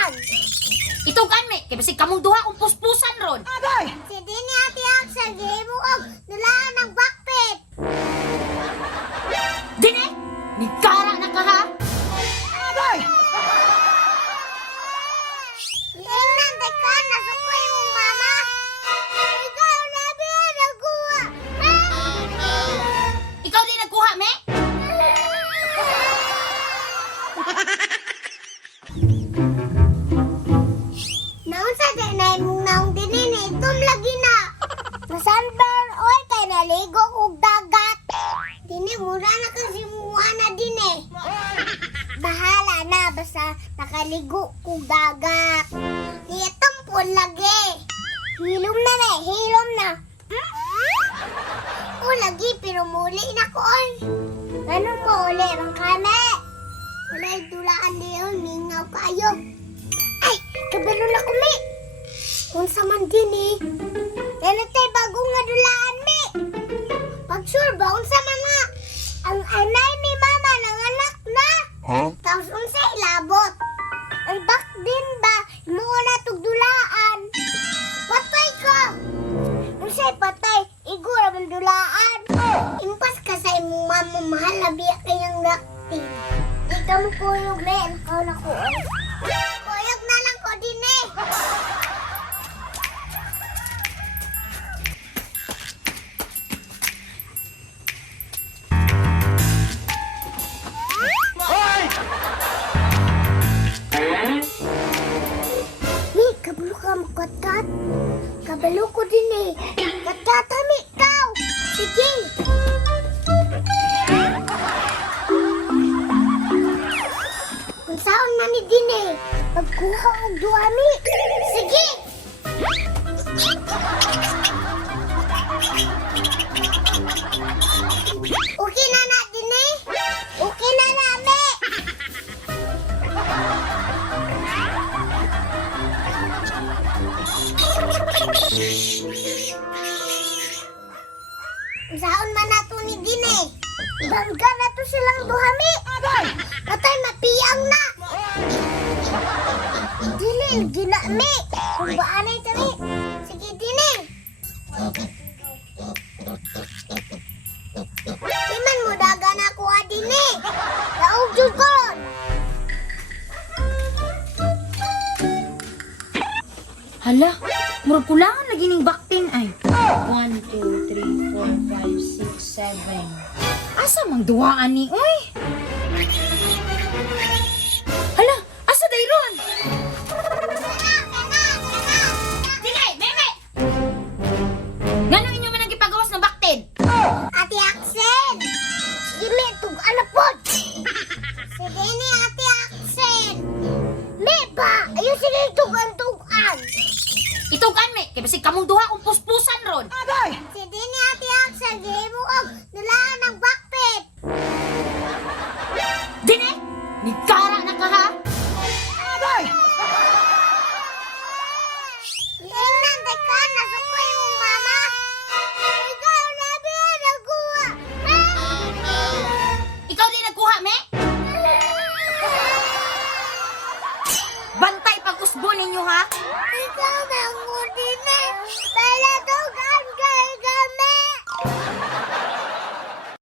dulaan. Itugan me, kay basig kamong duha kung puspusan ron. Si Dini Ate Axel, gihimo og dulaan ng backpit. Dine, nigkara na ka ha? Ingnan, teka, nasukoy mong mama. Ikaw na biya nagkuha. Ikaw di nagkuha me? Naon sa dinay mong naong dinin, itom lagi na. Masanburn, oy, kay naligo kog dagat. Dini, mura na kasi muha na din eh. Bahala na, basta nakaligo kog dagat. Itom po lagi. Hilom na na, hilom na. O lagi, pero muli na ko oy. Ano mo uli, mang kame? Wala'y dulaan niyon, ningaw kayo. Ay, kabalo na ko, mi. Unsa man din eh. Nanatay bagong nga dulaan, mi. Pag sure ba, unsa man nga. Ang anay ni mama nanganak na. Tapos unsa ilabot. Ang bak din ba, mo na tog dulaan. Patay ka. Unsay patay, igo raman dulaan. Impas ka sa imong mama, mahal na biya kayang laktin. Ikaw mo kuyog na yan, ikaw na ko. Kuyog na lang ko din eh. Mi, kabalo ka makatkat. Kabalo ko din eh. Katatami ikaw. Sige. Kung saan man ni din eh. Pagkuha og duami. Sige. Okay na na din eh. Okay na na, me. Saan man nato ni Dine? Bangga na to silang duhami. Patay mapiyang na. Dili, ginami. Kung baanay tani. Sige, Dine. Iman mo daga na ko, Dine. Laog jud ko. Hala, murag kulangan lagi ning baktin ay. 1, 2, 3, 4, 5, 6, 7. Asa mang duwaan ni, oy? Hala, asa dayron? Dine, meme! Ngano inyo man ang gipagawas ng baktin? Ate Axel. Sige, me, tug-ano po. Sige ni Ate Axel. Me ba? Ayun sige tugan-tugan. Itugan me, kay basig kamong duha kung puspusan ron. Si Dini Ate Axel, gihimo og dulaan ng backpit. Dine, nigkara na ka ha? Ingnan, teka, nasukoy mong mama. Ikaw na biya nagkuha. Ikaw di nagkuha me? Bantay pag usbo ninyo ha? Ikaw na ang din eh.